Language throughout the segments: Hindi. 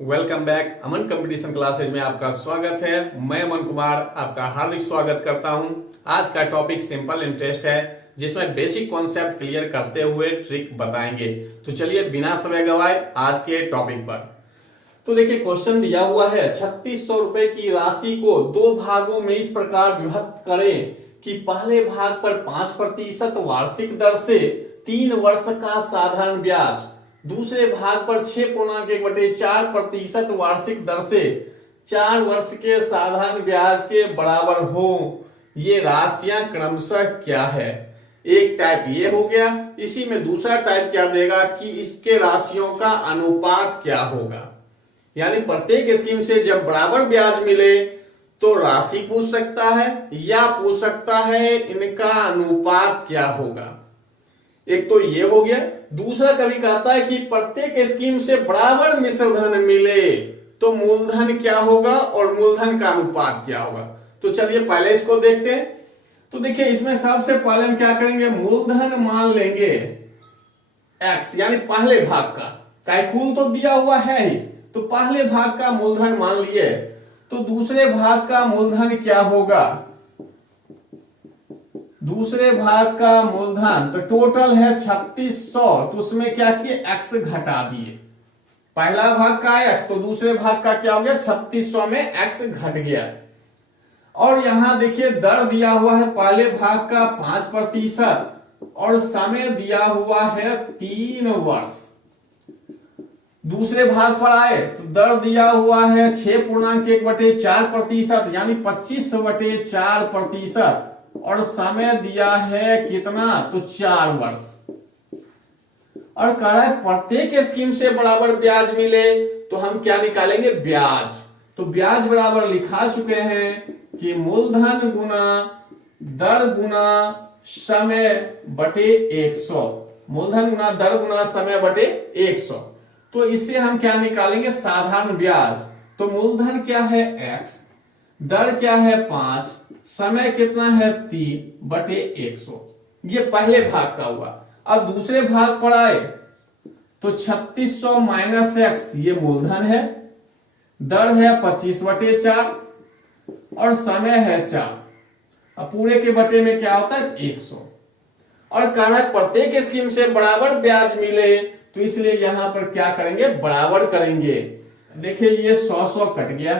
वेलकम बैक अमन कंपटीशन क्लासेज में आपका स्वागत है। मैं अमन कुमार आपका हार्दिक स्वागत करता हूं। आज का टॉपिक सिंपल इंटरेस्ट है जिसमें बेसिक कॉन्सेप्ट क्लियर करते हुए ट्रिक बताएंगे। तो चलिए बिना समय गवाए आज के टॉपिक पर। तो देखिए क्वेश्चन दिया हुआ है 3600 रुपए की राशि को दो भागों में इस प्रकार विभक्त करें कि पहले भाग पर 5% वार्षिक दर से 3 वर्ष का साधारण ब्याज, दूसरे भाग पर 6.1/4% वार्षिक दर से 4 वर्ष के साधारण ब्याज के बराबर हो। ये राशियां क्रमशः क्या है? एक टाइप ये हो गया, इसी में दूसरा टाइप क्या देगा कि इसके राशियों का अनुपात क्या होगा। यानी प्रत्येक स्कीम से जब बराबर ब्याज मिले तो राशि पूछ सकता है या पूछ सकता है इनका अनुपात क्या होगा। एक तो ये हो गया। दूसरा कभी कहता है कि प्रत्येक स्कीम से बराबर मिश्र धन मिले तो मूलधन क्या होगा और मूलधन का अनुपात क्या होगा। तो चलिए पहले इसको देखते हैं। तो देखिए इसमें सबसे पहले हम क्या करेंगे, मूलधन मान लेंगे x, यानी पहले भाग का कुल तो दिया हुआ है ही, तो पहले भाग का मूलधन मान लिए। तो दूसरे भाग का मूलधन क्या होगा, दूसरे भाग का मूलधन तो टोटल है 3600, तो उसमें क्या किए x घटा दिए। पहला भाग का है x, तो दूसरे भाग का क्या हो गया 3600 में x घट गया। और यहां देखिए दर दिया हुआ है पहले भाग का 5% और समय दिया हुआ है 3 वर्ष। दूसरे भाग पर आए तो दर दिया हुआ है 6.1/4% यानी 25/4% और समय दिया है कितना, तो 4 वर्ष। और कह रहा है प्रत्येक स्कीम से बराबर ब्याज मिले तो हम क्या निकालेंगे, ब्याज। तो ब्याज बराबर लिखा चुके हैं कि मूलधन गुना दर गुना समय बटे 100, मूलधन गुना दर गुना समय बटे 100। तो इससे हम क्या निकालेंगे, साधारण ब्याज। तो मूलधन क्या है x, दर क्या है 5, समय कितना है 3/100। ये पहले भाग का हुआ। अब दूसरे भाग पर आए तो 3600 माइनस x, ये मूलधन है, दर है 25/4 और समय है 4। अब पूरे के बटे में क्या होता है 100। और कह रहा है प्रत्येक स्कीम से बराबर ब्याज मिले तो इसलिए यहां पर क्या करेंगे, बराबर करेंगे। देखिए ये 100 कट गया,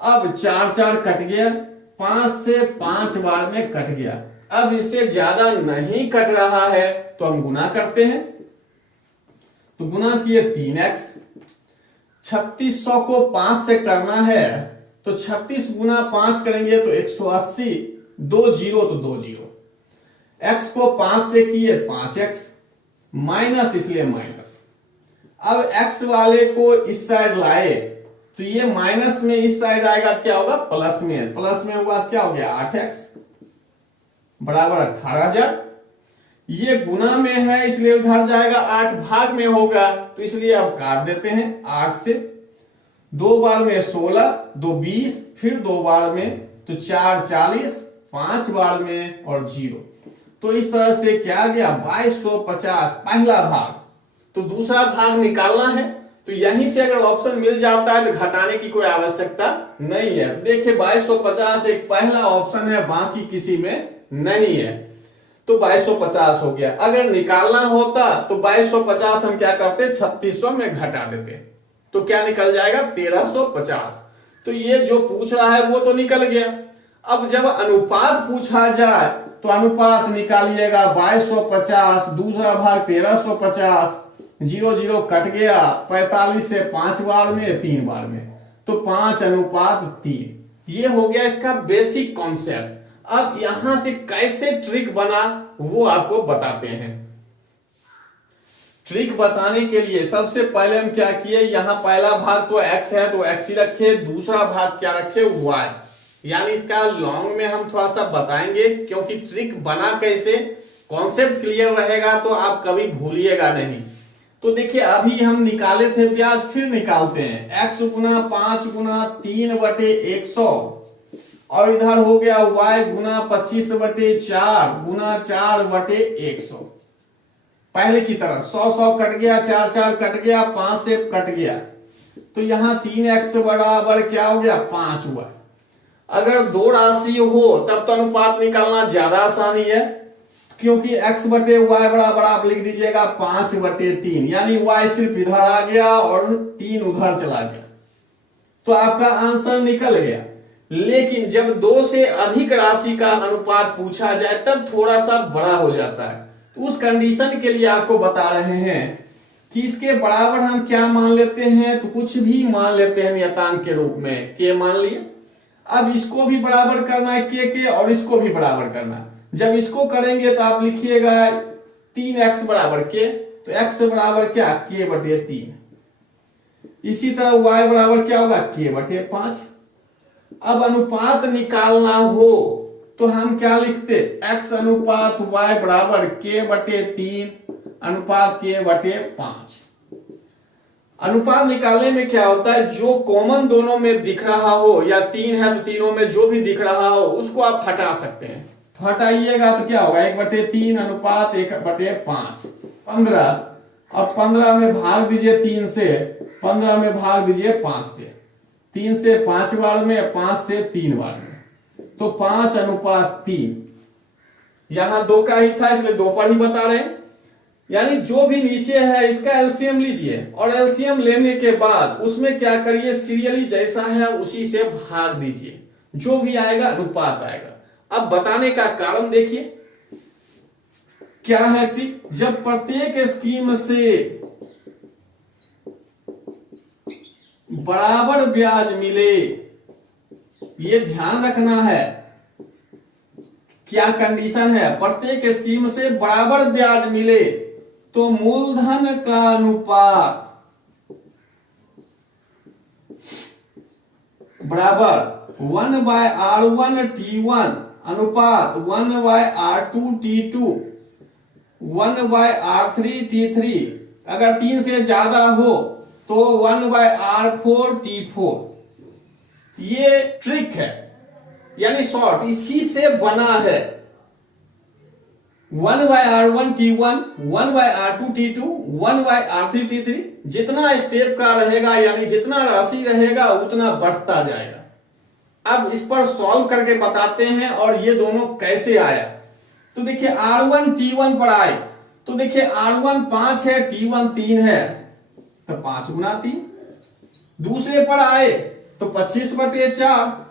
अब 4 कट गया, 5 से 5 बार में कट गया। अब इससे ज्यादा नहीं कट रहा है तो हम गुना करते हैं। तो गुना किए 3x, 3600 को 5 से करना है तो 36 गुना 5 करेंगे तो 180, 2 जीरो तो 2 जीरो। x को 5 से किए 5x माइनस, इसलिए माइनस। अब x वाले को इस साइड लाए तो ये माइनस में इस साइड आएगा, क्या होगा प्लस में, प्लस में हुआ क्या हो गया 8x बराबर 18000। ये गुना में है इसलिए उधर जाएगा, 8 भाग में होगा तो इसलिए अब काट देते हैं 8 से। 2 बार में 16, 2 20, फिर 2 बार में तो 4 40, 5 बार में और 0। तो इस तरह से क्या गया 2250 पहला भाग। तो दूसरा भाग निकालना है तो यहीं से अगर ऑप्शन मिल जाता है तो घटाने की कोई आवश्यकता नहीं है। तो देखिए 2250 एक पहला ऑप्शन है, बाकी किसी में नहीं है, तो 2250 हो गया। अगर निकालना होता तो 2250 हम क्या करते 3600 में घटा देते तो क्या निकल जाएगा 1350। तो ये जो पूछ रहा है वो तो निकल गया। अब जब अनुपात पूछा जाए तो अनुपात निकालिएगा 2250, दूसरा भाग 1350, 0 0 कट गया, 45 से 5 बार में 3 बार में तो 5:3। ये हो गया इसका बेसिक कॉन्सेप्ट। अब यहां से कैसे ट्रिक बना वो आपको बताते हैं। ट्रिक बताने के लिए सबसे पहले हम क्या किए, यहां पहला भाग तो x है तो x ही रखे, दूसरा भाग क्या रखे y। यानी इसका लॉन्ग में हम थोड़ा सा बताएंगे क्योंकि ट्रिक बना कैसे, कॉन्सेप्ट क्लियर रहेगा तो आप कभी भूलिएगा नहीं। तो देखिए अभी हम निकाले थे ब्याज, फिर निकालते हैं x गुना 5 गुना 3/100 और इधर हो गया y गुना 25/4 गुना 4/100। पहले की तरह 100 कट गया, 4 कट गया, 5 से कट गया, तो यहाँ 3x बराबर क्या हो गया 5y। अगर दो राशि हो तब तो अनुपात निकालना ज्यादा आसानी है, क्योंकि x बटे y बराबर आप लिख दीजिएगा 5/3, यानी y सिर्फ इधर आ गया और 3 उधर चला गया, तो आपका आंसर निकल गया। लेकिन जब दो से अधिक राशि का अनुपात पूछा जाए तब थोड़ा सा बड़ा हो जाता है, तो उस कंडीशन के लिए आपको बता रहे हैं कि इसके बराबर हम क्या मान लेते हैं, तो कुछ भी मान लेते हैं नियतांक के रूप में, के मान लिए। अब इसको भी बराबर करना है के और इसको भी बराबर करना है। जब इसको करेंगे तो आप लिखिएगा 3x बराबर के, तो x बराबर क्या k/3। इसी तरह y बराबर क्या होगा k/5। अब अनुपात निकालना हो तो हम क्या लिखते, x अनुपात y बराबर k/3 अनुपात k/5। अनुपात निकालने में क्या होता है, जो कॉमन दोनों में दिख रहा हो, या 3 है तो तीनों में जो भी दिख रहा हो उसको आप हटा सकते हैं। हटाइएगा तो क्या होगा 1/3 अनुपात 1/5, 15। अब 15 में भाग दीजिए 3 से, 15 में भाग दीजिए 5 से, 3 से 5 बार में, 5 से 3 बार में, तो 5/3। यहां 2 का ही था इसलिए 2 पर ही बता रहे हैं। यानी जो भी नीचे है इसका एलसीएम लीजिए, और एलसीएम लेने के बाद उसमें क्या करिए, सीरियली जैसा है उसी से भाग दीजिए, जो भी आएगा अनुपात आएगा। अब बताने का कारण देखिए क्या है ट्रिक। जब प्रत्येक स्कीम से बराबर ब्याज मिले, ये ध्यान रखना है क्या कंडीशन है, प्रत्येक स्कीम से बराबर ब्याज मिले तो मूलधन का अनुपात बराबर 1/r1t1 अनुपात 1/r2t2 1/r3t3। अगर 3 से ज्यादा हो तो 1/r4t4। ये ट्रिक है, यानी शॉर्ट इसी से बना है। 1/r1t1 1/r2t2 1/r3t3। जितना स्टेप का रहेगा यानी जितना राशि रहेगा उतना बढ़ता जाएगा। अब इस पर सॉल्व करके बताते हैं और ये दोनों कैसे आया। तो देखिए r1 t1 पर आए तो देखिए r1 5 है, t1 3 है, तो 5 गुना 3। दूसरे पर आए तो 25/4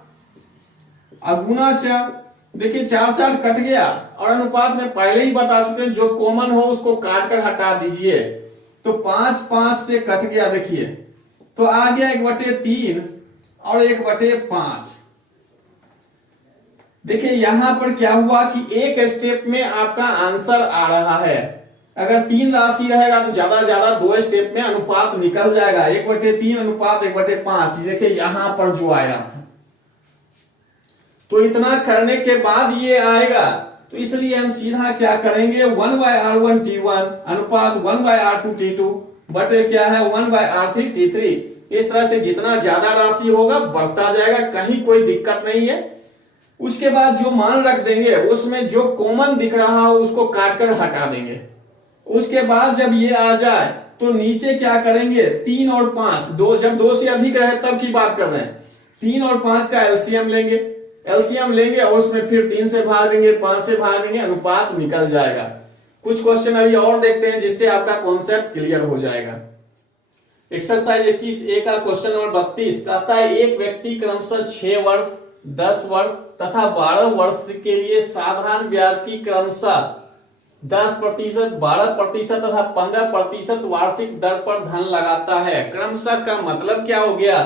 अब गुना 4। देखिए 4 कट गया, और अनुपात में पहले ही बता चुके हैं जो कॉमन हो उसको काट कर हटा दीजिए, तो 5 से कट गया। देखिए तो आ गया 1/3 और 1/5। देखिए यहां पर क्या हुआ कि एक स्टेप में आपका आंसर आ रहा है। अगर 3 राशि रहेगा तो ज्यादा ज्यादा 2 स्टेप में अनुपात निकल जाएगा, 1/3 अनुपात 1/5। देखिए यहां पर जो आया था, तो इतना करने के बाद ये आएगा, तो इसलिए हम सीधा क्या करेंगे 1/r1t1 अनुपात 1/r2t2 बटे क्या है 1/r3t3। इस तरह से जितना ज्यादा राशि होगा बढ़ता जाएगा, कहीं कोई दिक्कत नहीं है। उसके बाद जो मान रख देंगे उसमें जो कॉमन दिख रहा हो उसको काट कर हटा देंगे। उसके बाद जब ये आ जाए तो नीचे क्या करेंगे 3 और 5, जब 2 से अधिक रहे तब की बात कर रहे हैं, 3 और 5 का एलसीएम लेंगे और उसमें फिर 3 से भाग देंगे, 5 से भाग देंगे, अनुपात निकल जाएगा। कुछ क्वेश्चन अभी और देखते हैं जिससे आपका कॉन्सेप्ट क्लियर हो जाएगा। एक्सरसाइज 21A का क्वेश्चन नंबर 32 कहता है एक व्यक्ति क्रमशः 6 वर्ष 10 वर्ष तथा 12 वर्ष के लिए साधारण ब्याज की क्रमशः 10%, 12% तथा 15% वार्षिक दर पर धन लगाता है। क्रमशः का मतलब क्या हो गया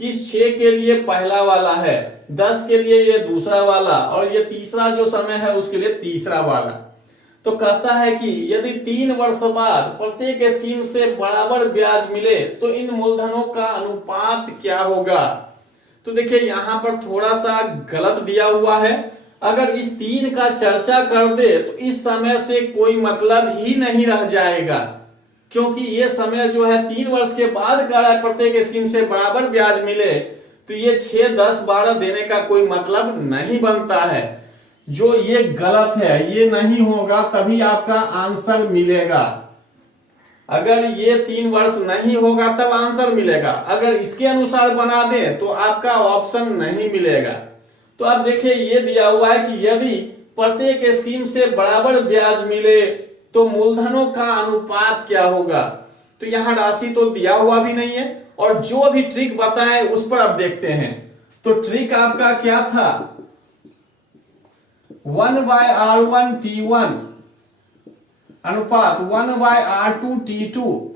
कि 6 के लिए पहला वाला है, 10 के लिए ये दूसरा वाला, और ये तीसरा जो समय है उसके लिए तीसरा वाला। तो कहता है कि यदि 3 वर्ष बाद प्रत्येक स्कीम से बराबर ब्याज मिले तो इन मूलधनों का अनुपात क्या होगा। तो देखिए यहां पर थोड़ा सा गलत दिया हुआ है। अगर इस 3 का चर्चा कर दे तो इस समय से कोई मतलब ही नहीं रह जाएगा, क्योंकि ये समय जो है 3 वर्ष के बाद का है, प्रत्येक स्कीम से बराबर ब्याज मिले, तो ये 6, 10, 12 देने का कोई मतलब नहीं बनता है। जो ये गलत है, ये नहीं होगा तभी आपका आंसर मिलेगा। अगर ये 3 वर्ष नहीं होगा तब आंसर मिलेगा, अगर इसके अनुसार बना दें तो आपका ऑप्शन नहीं मिलेगा। तो आप देखिए ये दिया हुआ है कि यदि प्रत्येक स्कीम से बराबर ब्याज मिले तो मूलधनों का अनुपात क्या होगा। तो यहां राशि तो दिया हुआ भी नहीं है, और जो भी ट्रिक बताए उस पर आप देखते हैं। तो ट्रिक आपका क्या था, 1/R1T1 अनुपात 1/R2T2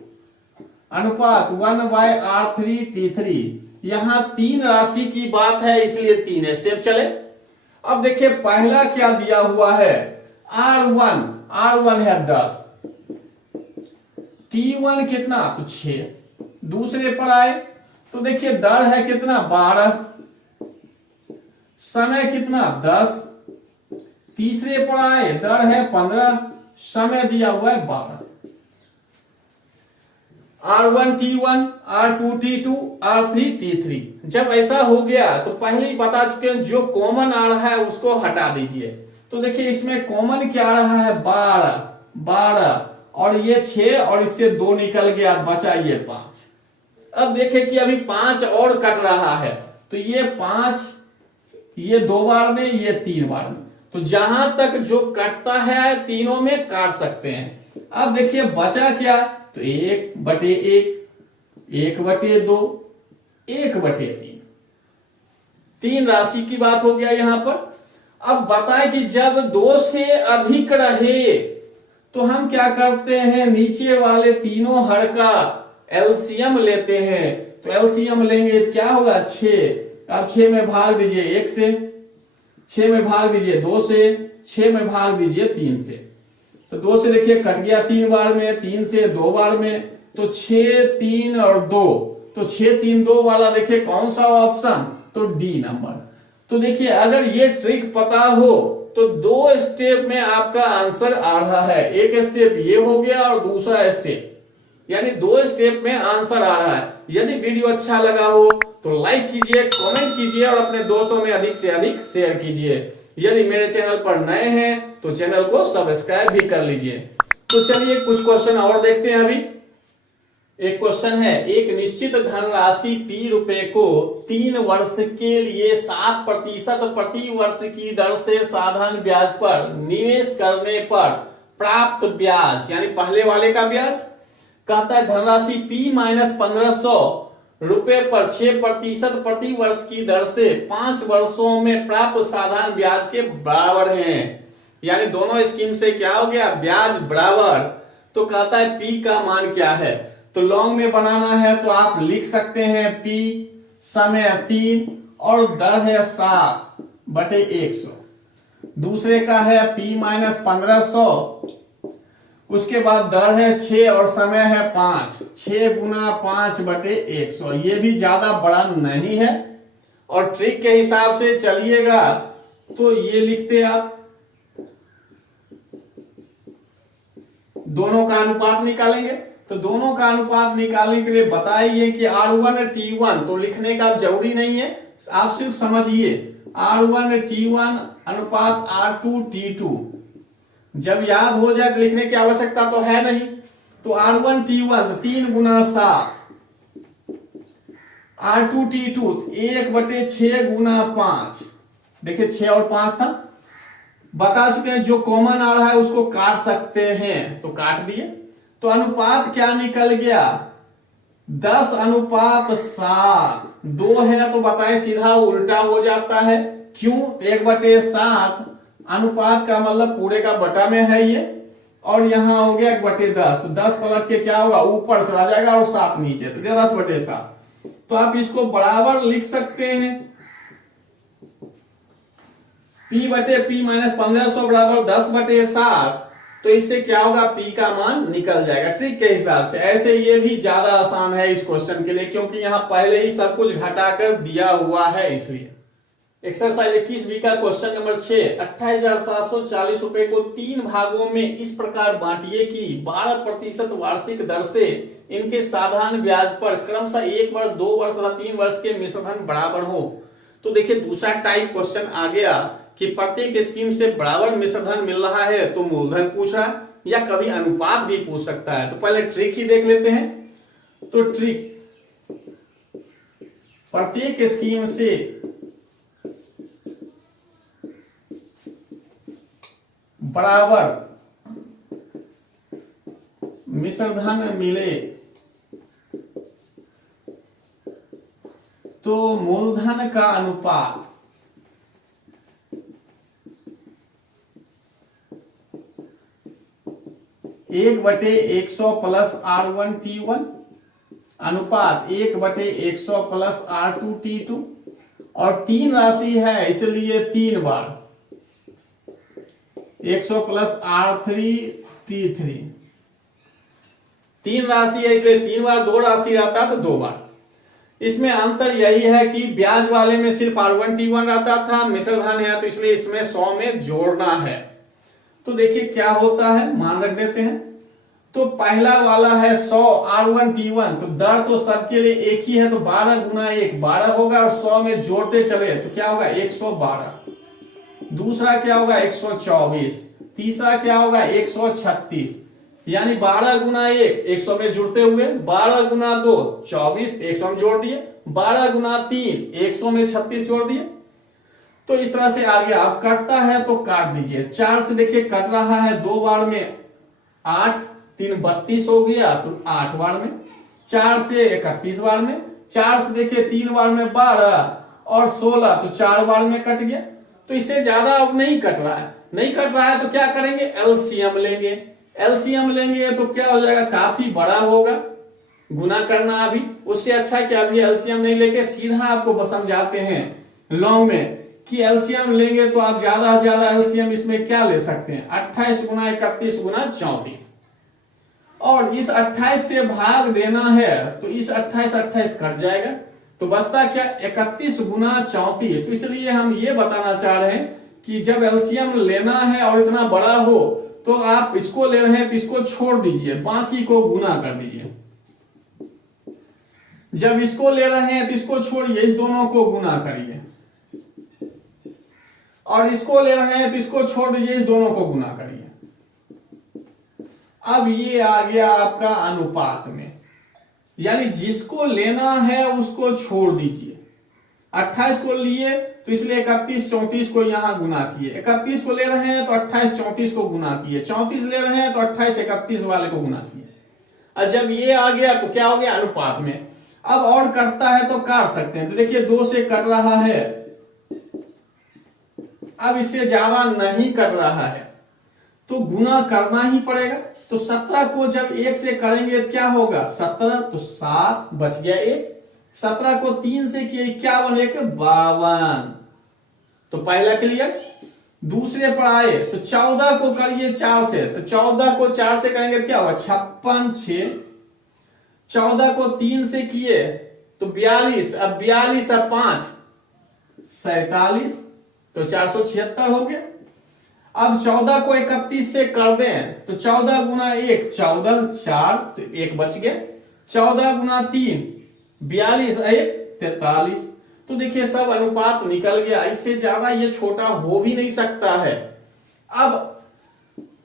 अनुपात 1/R3T3। यहां 3 राशि की बात है इसलिए 3 स्टेप चले। अब देखिए पहला क्या दिया हुआ है, R1 है 10, T1 कितना तो 6। दूसरे पर आए तो देखिए दर है कितना 12, समय कितना 10। तीसरे पर आए दर है 15, समय दिया हुआ है 12। R1T1 R2T2 R3T3। जब ऐसा हो गया तो पहले ही बता चुके हैं जो कॉमन आ रहा है उसको हटा दीजिए। तो देखिए इसमें कॉमन क्या आ रहा है 12 और ये 6 और इससे 2 निकल गया, बचा ये 5। अब देखें कि अभी 5 और कट रहा है, तो ये 5 ये 2 बार में, ये 3 बार में। तो जहां तक जो कटता है तीनों में काट सकते हैं। अब देखिए बचा क्या, तो 1/1, 1/2, 1/3। 3 राशि की बात हो गया यहां पर। अब बताए कि जब 2 से अधिक रहे तो हम क्या करते हैं, नीचे वाले तीनों हर का एलसीएम लेते हैं। तो एलसीएम लेंगे तो क्या होगा 6। अब 6 में भाग दीजिए 1 से, 6 में भाग दीजिए 2 से, 6 में भाग दीजिए 3 से। तो 2 से देखिए कट गया 3 बार में, 3 से 2 बार में, तो 6, 3 और 2। तो 6, 3, 2 वाला देखिए कौन सा ऑप्शन, तो डी नंबर। तो देखिए अगर ये ट्रिक पता हो तो 2 स्टेप में आपका आंसर आ रहा है। एक स्टेप ये हो गया और दूसरा स्टेप, यानी 2 स्टेप में आंसर आ रहा है। यदि वीडियो अच्छा लगा हो तो लाइक कीजिए, कमेंट कीजिए और अपने दोस्तों में अधिक से अधिक शेयर कीजिए। यदि मेरे चैनल पर नए हैं तो चैनल को सब्सक्राइब भी कर लीजिए। तो चलिए कुछ क्वेश्चन और देखते हैं। अभी एक क्वेश्चन है, एक निश्चित धनराशि P रुपए को 3 वर्ष के लिए 7% प्रति वर्ष की दर से साधारण ब्याज पर निवेश करने पर प्राप्त ब्याज, यानी पहले वाले का ब्याज कहता है धनराशि P माइनस 1500 रुपए पर 6% प्रति वर्ष की दर से 5 वर्षों में प्राप्त साधारण ब्याज के बराबर हैं। यानी दोनों स्कीम से क्या हो गया, ब्याज बराबर। तो कहता है P का मान क्या है। तो लॉन्ग में बनाना है तो आप लिख सकते हैं P समय 3 और दर है 7/100। दूसरे का है P माइनस 1500, उसके बाद दर है 6 और समय है 5, 6 गुना 5/100। ये भी ज्यादा बड़ा नहीं है। और ट्रिक के हिसाब से चलिएगा तो ये लिखते आप, दोनों का अनुपात निकालेंगे। तो दोनों का अनुपात निकालने के लिए बताइए कि R1T1 तो लिखने का जरूरी नहीं है, आप सिर्फ समझिए R1T1 अनुपात R2T2। जब याद हो जाए तो लिखने की आवश्यकता तो है नहीं। तो R1T1 3 गुना 7, R2T2 1/6 गुना 5। देखिए 6 और 5 था, बता चुके हैं जो कॉमन आ रहा है उसको काट सकते हैं, तो काट दिए। तो अनुपात क्या निकल गया 10/7। 2 है तो बताए सीधा उल्टा हो जाता है, क्यों, 1/7 अनुपात का मतलब पूरे का बटा में है ये, और यहां हो गया 1/10। तो 10 पलट के क्या होगा, ऊपर चला जाएगा और 7 नीचे, तो 10/7। तो आप इसको बराबर लिख सकते हैं P/P माइनस 1500 बराबर 10/7। तो इससे क्या होगा, P का मान निकल जाएगा ट्रिक के हिसाब से। ऐसे ये भी ज्यादा आसान है इस क्वेश्चन के लिए, क्योंकि यहां पहले ही सब कुछ घटाकर दिया हुआ है इसलिए। एक्सरसाइज 21B का क्वेश्चन नंबर 6, 28,740 रुपए को 3 भागों में इस प्रकार बांटिए कि 12% वार्षिक दर से इनके साधारण ब्याज पर क्रमशः 1 वर्ष, 2 वर्ष तथा 3 वर्ष के मिश्रधन बराबर हो। तो देखिए दूसरा टाइप क्वेश्चन आ गया कि प्रत्येक स्कीम से बराबर मिश्रधन मिल रहा है तो मूलधन पूछ रहा है, या कभी अनुपात भी पूछ सकता है। तो पहले ट्रिक ही देख लेते हैं। तो ट्रिक, प्रत्येक स्कीम से बराबर मिश्रधन मिले तो मूलधन का अनुपात एक बटे 100 प्लस R1T1 अनुपात 1/100 प्लस R2T2 और तीन राशि है इसलिए 3 बार 100 प्लस R3T3 तीन राशि है इसलिए 3 बार, 2 राशि रहता तो 2 बार। इसमें अंतर यही है कि ब्याज वाले में सिर्फ R1T1 रहता था, मिश्रधन है तो इसलिए इसमें 100 में जोड़ना है। तो देखिए क्या होता है, मान रख देते हैं। तो पहला वाला है 100 R1T1, तो दर तो सबके लिए एक ही है, तो 12 गुना 1 12 होगा और 100 में जोड़ते चले तो क्या होगा 112। दूसरा क्या होगा 124, तीसरा क्या होगा 136, यानी 12 गुना 1 100 में जुड़ते हुए, 12 गुना 2 24 100 में जोड़ दिए, 12 गुना 3 100 में 36 जोड़ दिए। तो इस तरह से आ गया। अब कटता है तो काट दीजिए। 4 से देखिए कट रहा है 2 बार में 8, 3 32 हो गया तो 8 बार में, 4 से 31 बार में, 4 से देखिए 3 बार में 12 और 16 तो 4 बार में कट गया। तो इससे ज्यादा अब नहीं कट रहा है, नहीं कट रहा है तो क्या करेंगे एलसीएम लेंगे। एलसीएम लेंगे तो क्या हो जाएगा, काफी बड़ा होगा, गुना करना अभी। उससे अच्छा कि अभी एलसीएम नहीं लेके सीधा आपको समझाते हैं लॉन्ग में कि एलसीएम लेंगे तो आप ज्यादा से ज्यादा एलसीएम इसमें क्या ले सकते हैं 28 गुना 31 गुना 34, और इस 28 से भाग देना है तो इस 28 कट जाएगा तो बचता क्या 31 गुना 34। तो इसलिए हम ये बताना चाह रहे हैं कि जब एलसीएम लेना है और इतना बड़ा हो तो आप इसको ले रहे हैं तो इसको छोड़ दीजिए, बाकी को गुना कर दीजिए। जब इसको ले रहे हैं तो इसको छोड़िए, इस दोनों को गुना करिए, और इसको ले रहे हैं तो इसको छोड़ दीजिए, इस दोनों को गुना करिए। अब ये आ गया आपका अनुपात में, यानी जिसको लेना है उसको छोड़ दीजिए। 28 को लिए तो इसलिए 31 34 को यहां गुना किए, 31 को ले रहे हैं तो 28 34 को गुना किए, 34 ले रहे हैं तो 28 31 वाले को गुना किए। और जब ये आ गया तो क्या हो गया अनुपात में। अब और कटता है तो काट सकते हैं। तो देखिए 2 से कट रहा है, अब इससे ज्यादा नहीं कट रहा है तो गुना करना ही पड़ेगा। तो 17 को जब 1 से करेंगे तो क्या होगा 17, तो 7 बच गया 1। 17 को 3 से किए 51 1 52, तो पहला क्लियर। दूसरे पर आए तो 14 को करिए 4 से, तो 14 को 4 से करेंगे तो क्या होगा 56 6। 14 को 3 से किए तो 42, अब 42 अब 5 47, तो 476 हो गया। अब 14 को 31 से कर दें तो 14 गुना 1 14 4, तो 1 बच गया। 14 गुना 3 42 1 43। तो देखिए सब अनुपात निकल गया, इससे ज्यादा ये छोटा हो भी नहीं सकता है। अब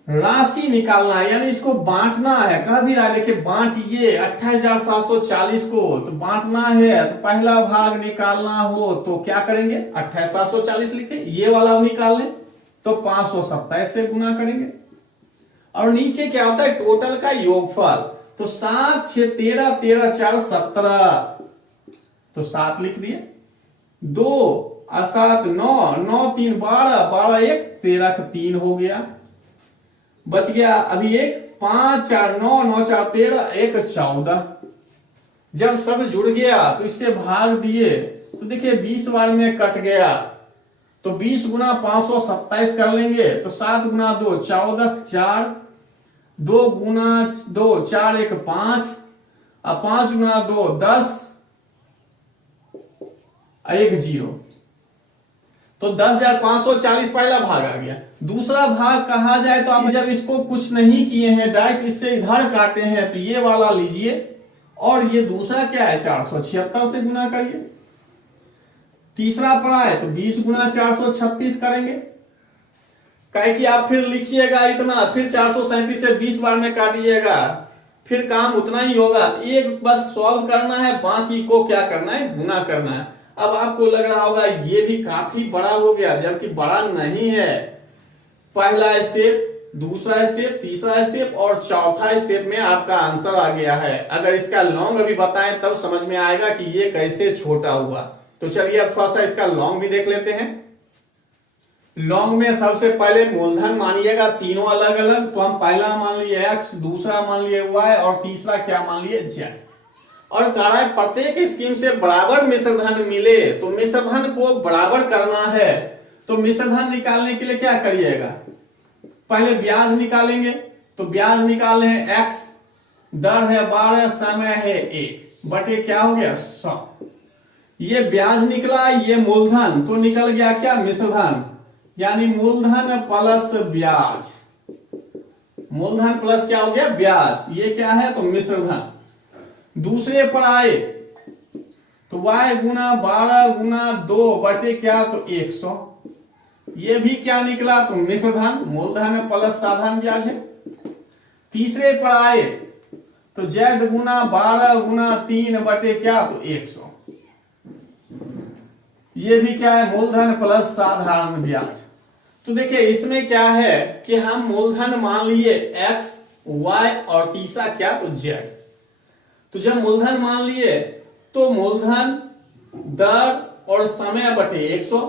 राशि निकालना है, यानी इसको बांटना है। कह भी रहा है देखिए बांटिए 28,740 को, तो बांटना है तो पहला भाग निकालना हो तो क्या करेंगे 28,740 लिखे, ये वाला निकाल लें तो 527 से गुना करेंगे। और नीचे क्या होता है टोटल का योगफल, तो 7 6 13 13 4 17, तो 7 लिख दिए। 2 और 7 9 9 3 12 12 1 13 का 3 हो गया, बच गया अभी 1 5 4 9 9 4 13 1 14। जब सब जुड़ गया तो इससे भाग दिए तो देखिए 20 बार में कट गया, तो 20 गुना 527 कर लेंगे तो 7 गुना 2 14 4, 2 गुना 2 4 1 5, और 5 गुना 2 10 1 0, तो 10,540 पहला भाग आ गया। दूसरा भाग कहा जाए तो आप जब इसको कुछ नहीं किए हैं डायरेक्ट इससे इधर काटे हैं तो ये वाला लीजिए, और ये दूसरा क्या है 476 से गुना करिए। तीसरा पर आए तो 20 गुना 436 करेंगे, काहे कि आप फिर लिखिएगा इतना, फिर 437 से 20 बार में काटिएगा, फिर काम उतना ही होगा। एक बस सॉल्व करना है, बाकी को क्या करना है, गुना करना है। अब आपको लग रहा होगा ये भी काफी बड़ा हो गया, जबकि बड़ा नहीं है। पहला स्टेप, दूसरा स्टेप, तीसरा स्टेप और चौथा स्टेप में आपका आंसर आ गया है। अगर इसका लॉन्ग अभी बताएं तब समझ में आएगा कि ये कैसे छोटा हुआ। तो चलिए अब थोड़ा सा इसका लॉन्ग भी देख लेते हैं। लॉन्ग में सबसे पहले मूलधन मानिएगा तीनों अलग अलग। तो हम पहला मान लिए x, दूसरा मान लिए y और तीसरा क्या मान लिए z। और कह रहा है प्रत्येक स्कीम से बराबर मिश्रधन मिले, तो मिश्रधन को बराबर करना है। तो मिश्रधन निकालने के लिए क्या करिएगा, पहले ब्याज निकालेंगे। तो ब्याज निकाले हैं x, दर है 12, समय है 1 बटे क्या हो गया 100। ये ब्याज निकला, ये मूलधन, तो निकल गया क्या मिश्रधन, यानी मूलधन प्लस ब्याज। मूलधन प्लस क्या हो गया ब्याज, ये क्या है तो मिश्रधन। दूसरे पर आए तो y गुना 12 गुना 2 बटे क्या तो 100। ये भी क्या निकला तो मिश्रधन, मूलधन प्लस साधारण ब्याज है। तीसरे पर आए तो z गुना 12 गुना 3 बटे क्या तो 100। ये भी क्या है मूलधन प्लस साधारण ब्याज। तो देखिए इसमें क्या है कि हम मूलधन मान लिए x, y और तीसरा क्या तो z। तो जब मूलधन मान लिए तो मूलधन दर और समय बटे 100,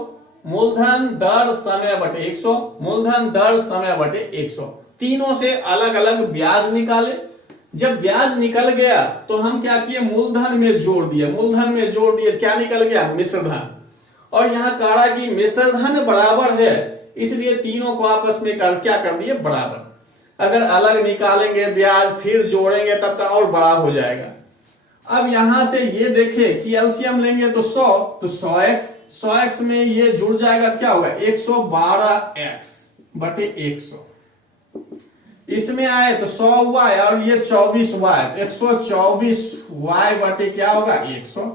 मूलधन दर समय बटे 100, मूलधन दर समय बटे 100, तीनों से अलग अलग ब्याज निकाले। जब ब्याज निकल गया तो हम क्या किए मूलधन में जोड़ दिए, मूलधन में जोड़ दिए, क्या निकल गया मिश्रधन। और यहां कहा कि मिश्रधन बराबर है, इसलिए तीनों को आपस में क्या कर दिए बराबर। अगर अलग निकालेंगे ब्याज फिर जोड़ेंगे तब तक और बड़ा हो जाएगा। अब यहां से ये देखें कि एलसीएम लेंगे तो 100, तो 100x में ये जुड़ जाएगा, क्या होगा 112x बटे 100। इसमें आए तो 100y और ये 24y, तो 124y बटे क्या होगा 100।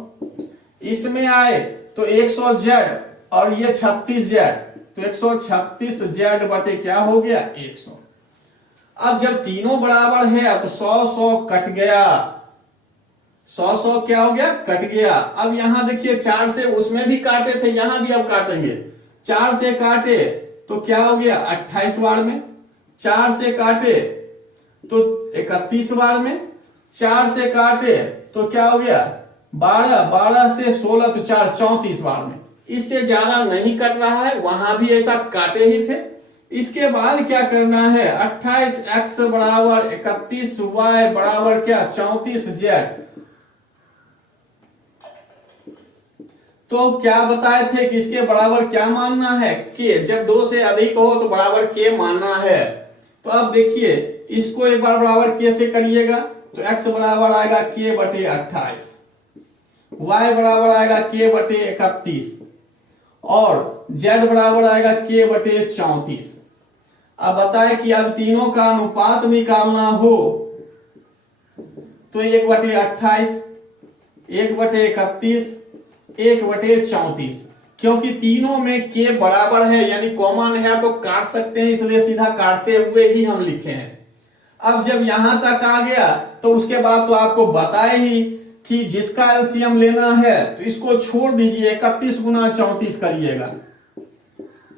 इसमें आए तो 100z और ये 36z, तो 136z बटे क्या हो गया 100। अब जब तीनों बराबर है तो 100 कट गया, 100 क्या हो गया कट गया। अब यहां देखिए 4 से उसमें भी काटे थे, यहां भी अब काटेंगे। 4 से काटे तो क्या हो गया 28 बार में, 4 से काटे तो 31 बार में, 4 से काटे तो क्या हो गया 12 से 16 तो 4 34 बार में। इससे ज्यादा नहीं कट रहा है, वहां भी ऐसा काटे ही थे। इसके बाद क्या करना है 28x बराबर 31y बराबर क्या 34z। तो क्या बताए थे कि इसके बराबर क्या मानना है के, जब 2 से अधिक हो तो बराबर के मानना है। तो अब देखिए इसको एक बार बराबर के से करिएगा तो x बराबर आएगा के बटे 28, y बराबर आएगा के बटे 31 और z बराबर आएगा के बटे 34। अब बताए कि अब तीनों का अनुपात निकालना हो तो 1 बटे 28, 1 बटे 31, 1 बटे 34। क्योंकि तीनों में के बराबर है यानी कॉमन है तो काट सकते हैं, इसलिए सीधा काटते हुए ही हम लिखे हैं। अब जब यहां तक आ गया तो उसके बाद तो आपको बताए ही कि जिसका एलसीएम लेना है तो इसको छोड़ दीजिए, 31 गुना 34 करिएगा।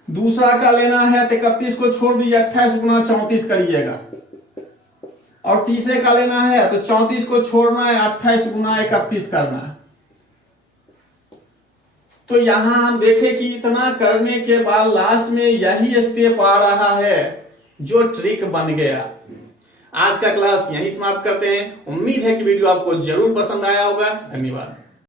दूसरा का लेना है तो 31 को छोड़ दीजिए, 28 गुना 34 करिएगा। और तीसरे का लेना है तो 34 को छोड़ना है, 28 गुना 31 करना है। तो यहां हम देखें कि इतना करने के बाद लास्ट में यही स्टेप आ रहा है जो ट्रिक बन गया। आज का क्लास यहीं समाप्त करते हैं। उम्मीद है कि वीडियो आपको जरूर पसंद आया होगा। धन्यवाद।